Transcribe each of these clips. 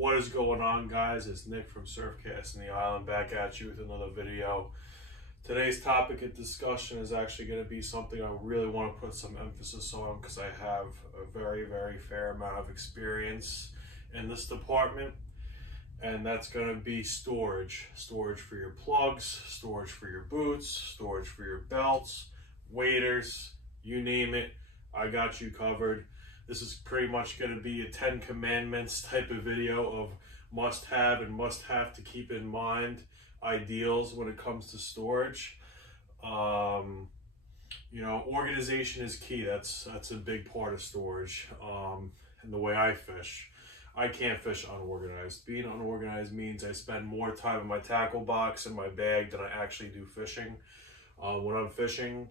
What is going on, guys? It's Nick from Surfcast in the Island, back at you with another video. Today's topic of discussion is actually going to be something I really want to put some emphasis on because I have a very fair amount of experience in this department, and that's going to be storage. Storage for your plugs, storage for your boots, storage for your belts, waders, you name it, I got you covered. This is pretty much going to be a 10 commandments type of video of must-have and must-have to keep in mind ideals when it comes to storage. You know, organization is key. That's a big part of storage. And the way I fish, I can't fish unorganized. Being unorganized means I spend more time in my tackle box and my bag than I actually do fishing. When I'm fishing,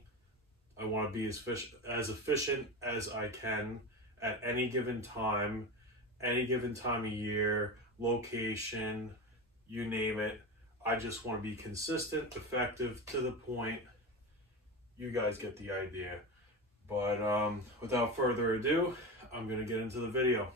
I want to be as efficient as I can at any given time of year, location, you name it. I just want to be consistent, effective, to the point. You guys get the idea. But without further ado, I'm going to get into the video.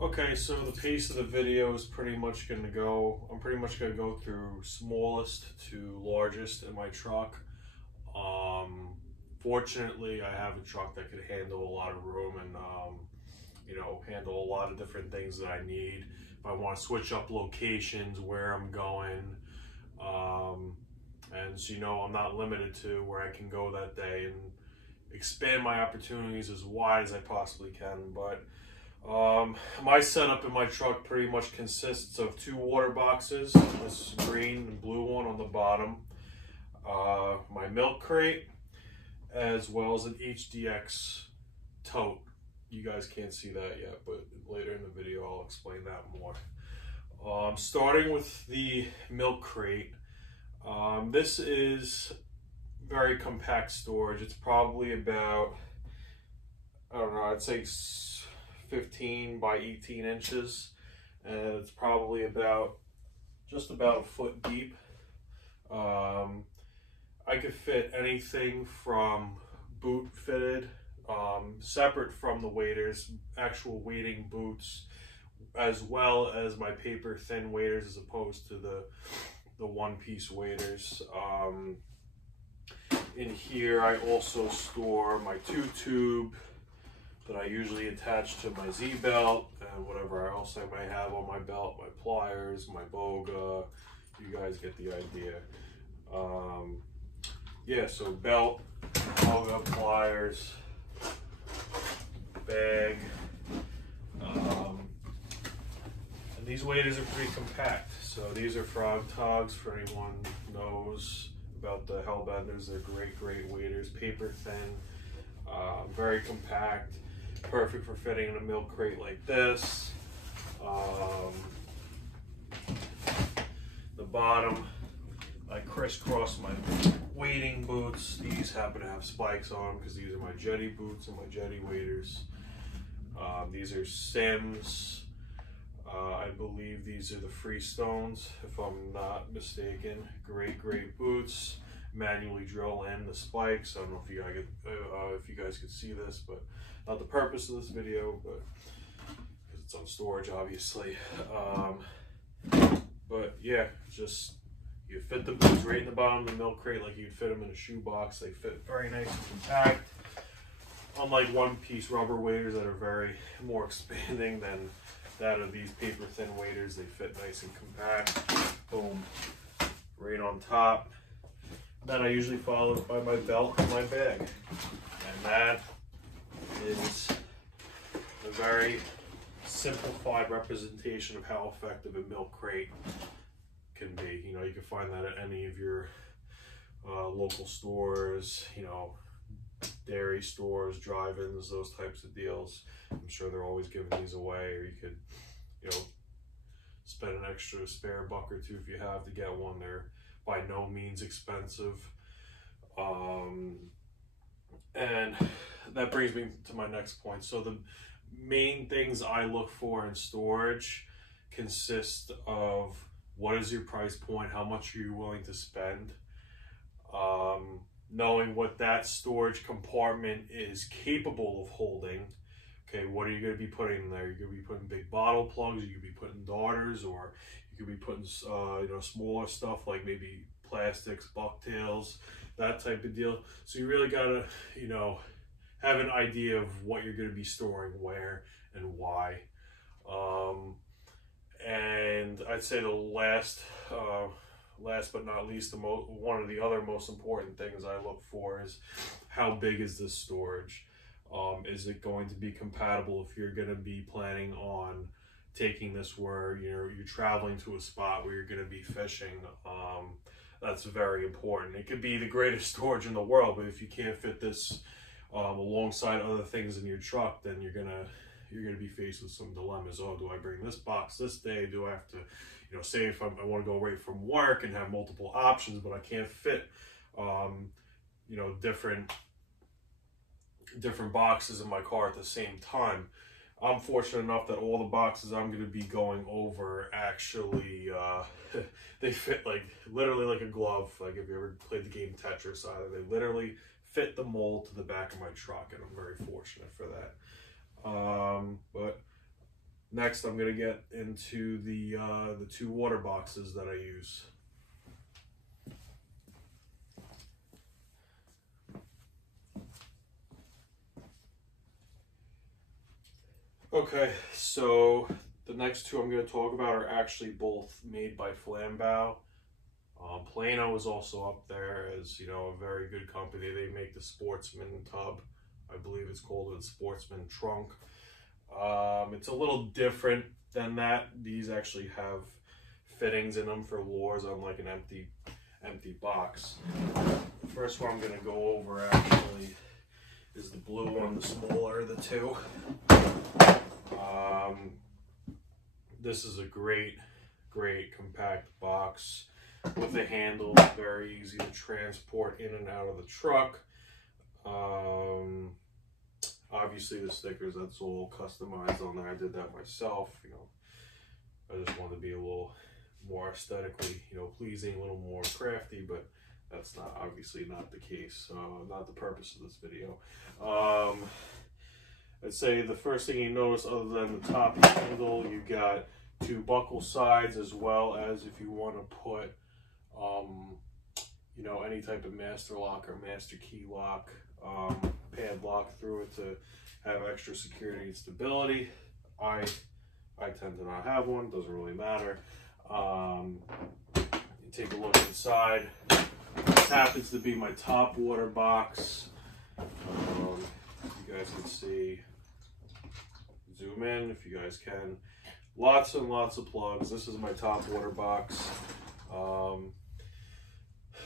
Okay, so the pace of the video is pretty much going to go, I'm pretty much going to go through smallest to largest in my truck. Fortunately, I have a truck that could handle a lot of room and, you know, handle a lot of different things that I need. If I want to switch up locations, where I'm going, and so, you know, I'm not limited to where I can go that day and expand my opportunities as wide as I possibly can. But my setup in my truck pretty much consists of 2 water boxes, this green and blue one on the bottom, my milk crate, as well as an HDX tote. You guys can't see that yet, but later in the video I'll explain that more. Starting with the milk crate, this is very compact storage. It's probably about, I don't know, I'd say 15 by 18 inches, and it's probably just about a foot deep. I could fit anything from boot fitted, separate from the waders, actual wading boots, as well as my paper thin waders as opposed to the one-piece waders. In here I also store my 2-tube that I usually attach to my Z-belt and whatever else I might have on my belt, my pliers, my boga. You guys get the idea. Yeah, so belt, boga, pliers, bag, and these waders are pretty compact. So these are Frog Togs, for anyone who knows about the Hellbenders. They're great waders, paper thin, very compact. Perfect for fitting in a milk crate like this. The bottom, I crisscross my wading boots. These happen to have spikes on because these are my jetty boots and my jetty waders. These are Sims. I believe these are the Freestones, if I'm not mistaken. Great boots. Manually drill in the spikes. I don't know if you guys could see this, but not the purpose of this video, but because it's on storage, obviously. But yeah, just you fit the boots right in the bottom of the milk crate like you'd fit them in a shoe box. They fit very nice and compact. Unlike one-piece rubber waders that are very more expanding than that of these paper thin waders, they fit nice and compact. Boom, right on top. Then I usually follow it by my belt and my bag, and that is a very simplified representation of how effective a milk crate can be. You know, you can find that at any of your local stores, you know, dairy stores, drive-ins, those types of deals. I'm sure they're always giving these away, or you could, you know, spend an extra spare buck or two if you have to get one. They're by no means expensive. And that brings me to my next point. So the main things I look for in storage consist of what is your price point, how much are you willing to spend, Knowing what that storage compartment is capable of holding. Okay, what are you going to be putting in there? You're going to be putting big bottle plugs, you could be putting darters, or you could be putting smaller stuff like maybe plastics, bucktails, that type of deal. So you really got to, have an idea of what you're going to be storing where and why. And I'd say the last but not least, one of the other most important things I look for is how big is this storage? Is it going to be compatible if you're going to be planning on taking this where you're traveling to a spot where you're going to be fishing? That's very important. It could be the greatest storage in the world, but if you can't fit this alongside other things in your truck, then you're gonna be faced with some dilemmas. Oh, do I bring this box this day? Do I have to, say if I want to go right from work and have multiple options, but I can't fit, different boxes in my car at the same time. I'm fortunate enough that all the boxes I'm going to be going over actually, they fit literally like a glove. Like if you ever played the game Tetris, they literally fit the mold to the back of my truck, and I'm very fortunate for that. But next I'm going to get into the 2 water boxes that I use. Okay, so the next 2 I'm going to talk about are actually both made by Flambeau. Plano is also up there as, a very good company. They make the Sportsman tub. I believe it's called the Sportsman trunk. It's a little different than that. These actually have fittings in them for lures on like an empty box. The first one I'm going to go over actually is the blue one, the smaller of the 2. This is a great compact box with a handle, very easy to transport in and out of the truck. Obviously the stickers, that's all customized on there. I did that myself. I just wanted to be a little more aesthetically, pleasing, a little more crafty, but that's obviously not the case. Not the purpose of this video. I'd say the first thing you notice, other than the top handle, you got 2 buckle sides, as well as if you want to put, any type of master lock or master key lock, padlock through it to have extra security and stability. I tend to not have one, doesn't really matter. You take a look inside. This happens to be my top water box. You guys can see, zoom in if you guys can. Lots and lots of plugs. This is my top water box.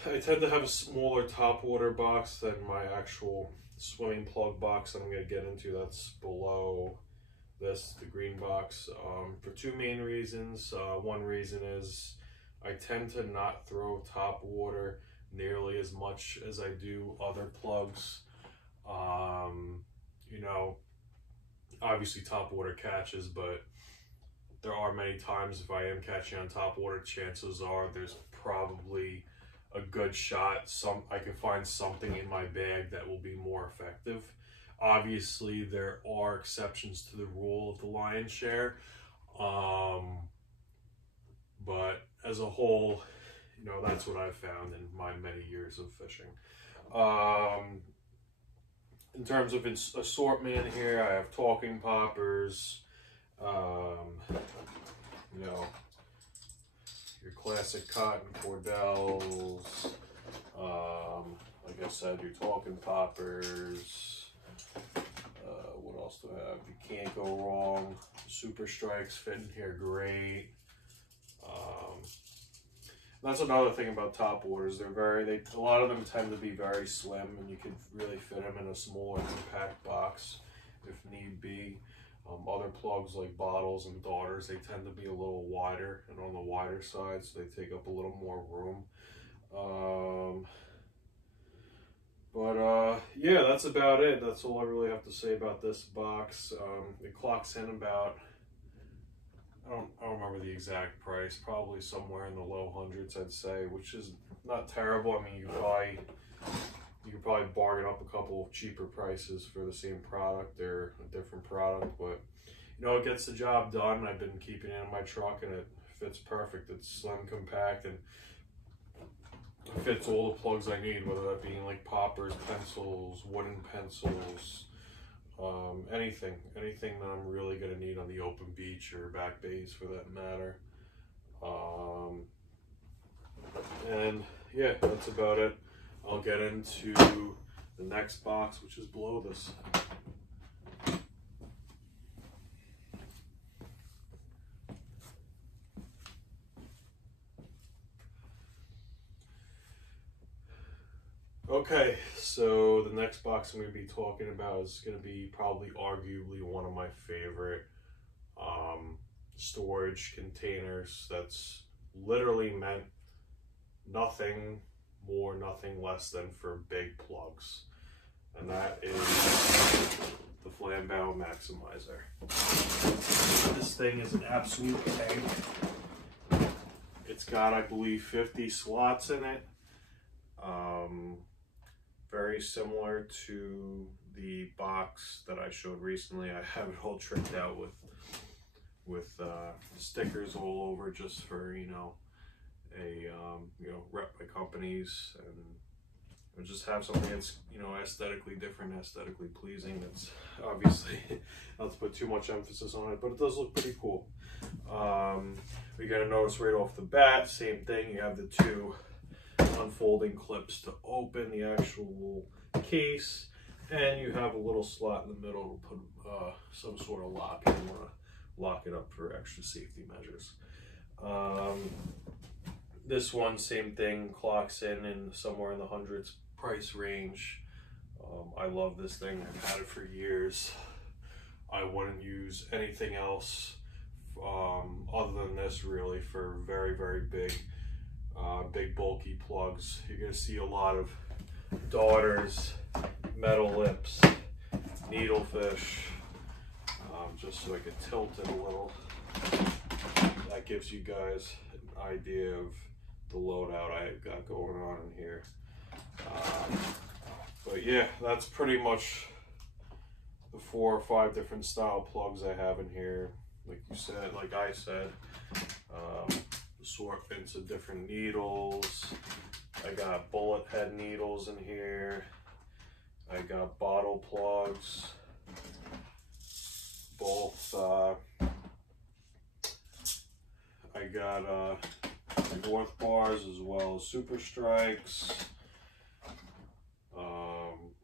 I tend to have a smaller top water box than my actual swimming plug box that I'm going to get into. That's below this, the green box, for 2 main reasons. One reason is I tend to not throw top water nearly as much as I do other plugs. Obviously top water catches, but there are many times if I am catching on top water, chances are there's probably a good shot. I can find something in my bag that will be more effective. Obviously, there are exceptions to the rule of the lion's share, but as a whole, that's what I've found in my many years of fishing. In terms of assortment here, I have talking poppers, your classic cotton cordels, like I said, your talking poppers. What else do I have? You can't go wrong. Super Strikes fit in here great. That's another thing about top waters. A lot of them tend to be very slim, and you can really fit them in a smaller compact box if need be. Other plugs like bottles and darters, they tend to be a little wider and on the wider side, so they take up a little more room. Yeah, that's about it. That's all I really have to say about this box. It clocks in about, I don't remember the exact price, probably somewhere in the low hundreds, I'd say, which is not terrible. I mean, you could probably bargain up a couple of cheaper prices for the same product or a different product, but you know, it gets the job done. I've been keeping it in my truck and it fits perfect. It's slim, compact, and it fits all the plugs I need, whether that being like poppers, pencils, wooden pencils, anything that I'm really gonna need on the open beach or back bays for that matter. And yeah, that's about it. I'll get into the next box, which is below this. Okay, so the next box I'm going to be talking about is going to be probably arguably one of my favorite storage containers that's literally meant nothing more, nothing less than for big plugs. And that is the Flambeau Maximizer. This thing is an absolute tank. It's got, I believe, 50 slots in it. Very similar to the box that I showed recently. I have it all tricked out with stickers all over, just for, you know, rep by companies, and just have something that's, you know, aesthetically different, aesthetically pleasing. That's obviously not to put too much emphasis on it, but it does look pretty cool. You're gonna notice right off the bat, same thing. You have the two unfolding clips to open the actual case, and you have a little slot in the middle to put some sort of lock if you want to lock it up for extra safety measures. This one, same thing, clocks in somewhere in the hundreds price range. I love this thing. I've had it for years. I wouldn't use anything else other than this, really, for very, very big bulky plugs. You're going to see a lot of daughters, metal lips, needlefish, just so I can tilt it a little. That gives you guys an idea of the loadout I've got going on in here. But yeah, that's pretty much the 4 or 5 different style plugs I have in here. Like I said, assortments of different needles. I got bullet head needles in here. I got bottle plugs, both. I got North bars as well as Super Strikes.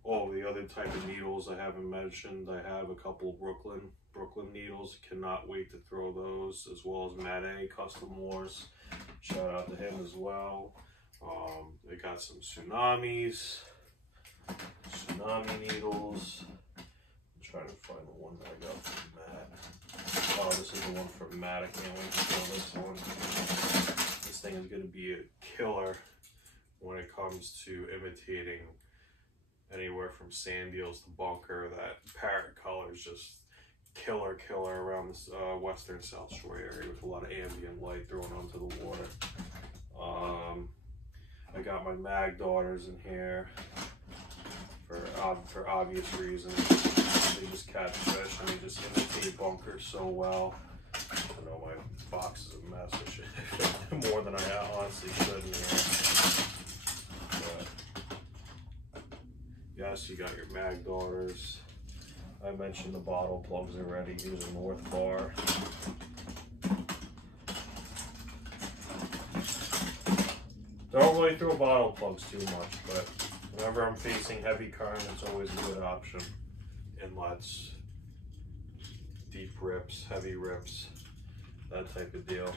All the other type of needles I haven't mentioned. I have a couple Brooklyn needles. Cannot wait to throw those, as well as Matt A Custom Wars. Shout out to him as well. They got some tsunami needles. I'm trying to find the one that I got from Matt. Oh, this is the one from Matt. I can't wait to throw this one. This thing is going to be a killer when it comes to imitating anywhere from sand eels to bunker. That parrot color is just killer around this western South Shore area, with a lot of ambient light thrown onto the water. I got my mag daughters in here for obvious reasons. They just catch fish and they just imitate bunker so well. I know my box is a mess. I should fit more than I honestly should in here. But yes, you got your mag daughters. I mentioned the bottle plugs already. Here's a North bar. Don't really throw bottle plugs too much, but whenever I'm facing heavy current, it's always a good option. Inlets, deep rips, heavy rips, that type of deal.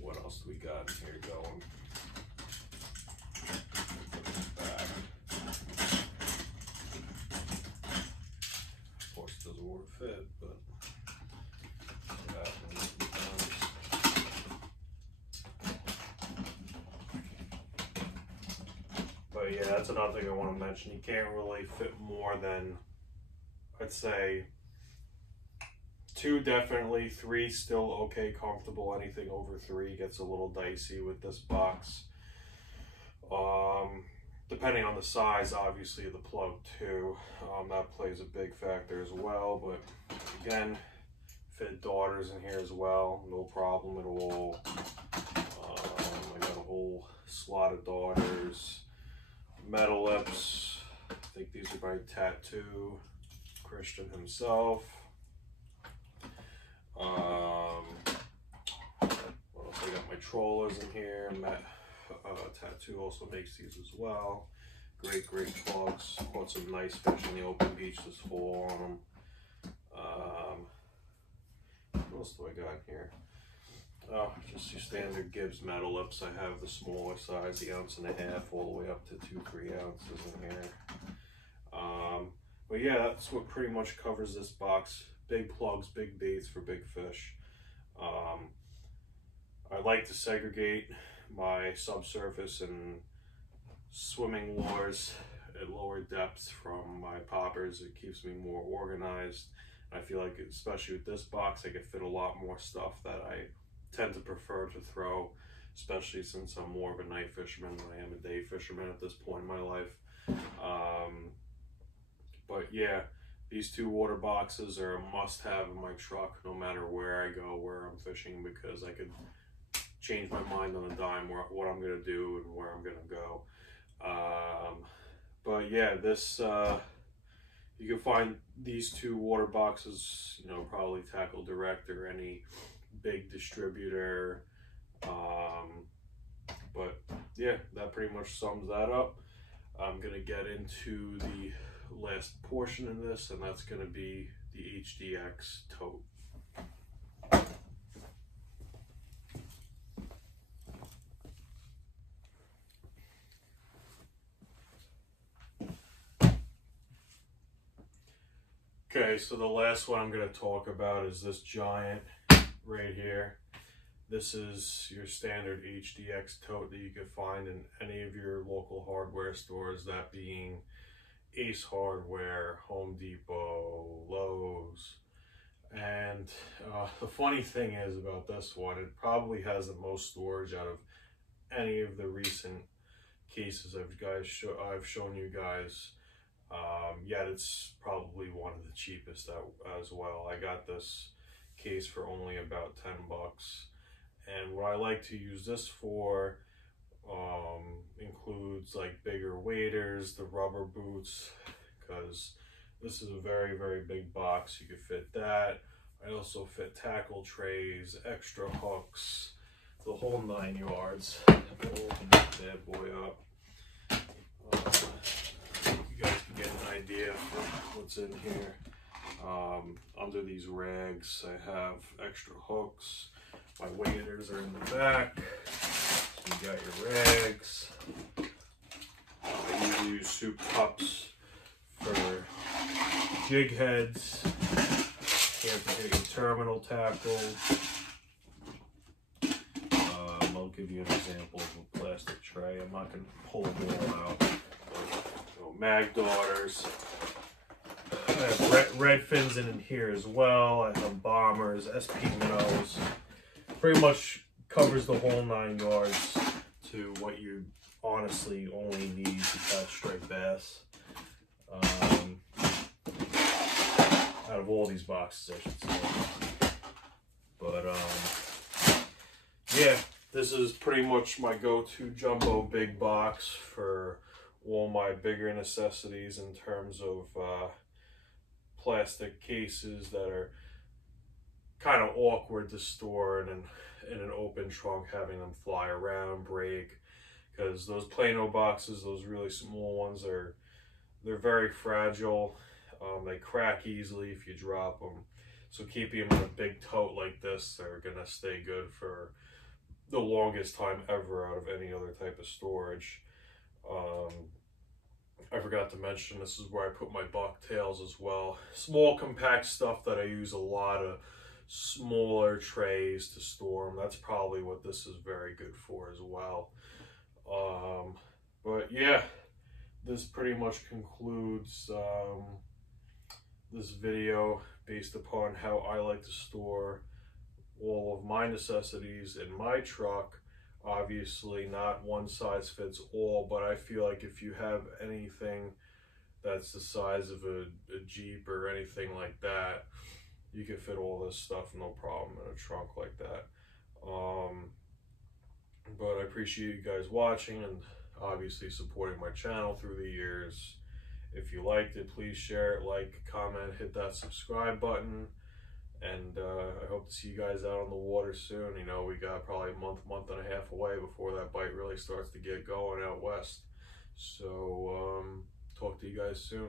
What else do we got in here going? Back. Of course, it doesn't want to fit, but yeah, that's another thing I want to mention. You can't really fit more than, I'd say, 2 definitely, 3 still okay, comfortable. Anything over 3 gets a little dicey with this box. Depending on the size, obviously, of the plug too. That plays a big factor as well. But again, fit daughters in here as well, no problem at all. I got a whole slot of daughters. Metal lips. I think these are by Tattoo Christian himself. What else? I got my trollers in here. Tattoo also makes these as well. Great plugs. Caught some nice fish in the open beach this fall on them. What else do I got here? Oh, just your standard Gibbs metal lips. I have the smaller size, the 1.5 ounce, all the way up to 2-3 ounces in here. But yeah, that's what pretty much covers this box. Big plugs, big baits for big fish. I like to segregate my subsurface and swimming lures at lower depths from my poppers. It keeps me more organized. I feel like, especially with this box, I could fit a lot more stuff that I tend to prefer to throw, especially since I'm more of a night fisherman than I am a day fisherman at this point in my life. But yeah, these 2 water boxes are a must-have in my truck, no matter where I go, where I'm fishing, because I could change my mind on a dime what I'm gonna do and where I'm gonna go. But yeah, this you can find these 2 water boxes, you know, probably Tackle Direct or any big distributor. But yeah, that pretty much sums that up. I'm gonna get into the last portion of this, and that's gonna be the HDX tote. Okay, so the last one I'm going to talk about is this giant right here. This is your standard HDX tote that you can find in any of your local hardware stores, that being Ace Hardware, Home Depot, Lowe's. And the funny thing is about this one, it probably has the most storage out of any of the recent cases I've shown you guys. Yet it's probably one of the cheapest as well. I got this case for only about 10 bucks. And what I like to use this for includes like bigger waders, the rubber boots, because this is a very big box. You could fit that. I also fit tackle trays, extra hooks, the whole 9 yards. I'll open this bad boy up. You guys can get an idea of what's in here. Under these rags, I have extra hooks. My waders are in the back. So you got your rags. I usually use soup cups for jig heads. Can't forget your terminal tackle. I'll give you an example of a plastic tray. I'm not going to pull them all out. Mag daughters. I have red fins in here as well. I have bombers, SP minnows. Pretty much covers the whole 9 yards to what you honestly only need to catch striped bass. Out of all these boxes, I should say. But yeah, this is pretty much my go-to jumbo big box for all my bigger necessities in terms of plastic cases that are kind of awkward to store in an open trunk, having them fly around, break, because those Plano boxes, those really small ones, they're very fragile. They crack easily if you drop them. So keeping them in a big tote like this, they're gonna stay good for the longest time ever out of any other type of storage. I forgot to mention, this is where I put my bucktails as well. Small compact stuff that I use a lot of smaller trays to store them. That's probably what this is very good for as well. But yeah, this pretty much concludes this video based upon how I like to store all of my necessities in my truck. Obviously not one size fits all, but I feel like if you have anything that's the size of a Jeep or anything like that, you can fit all this stuff no problem in a trunk like that. But I appreciate you guys watching and obviously supporting my channel through the years. If you liked it, please share it, like, comment, hit that subscribe button. And I hope to see you guys out on the water soon. You know, we got probably a month and a half away before that bite really starts to get going out west. So talk to you guys soon.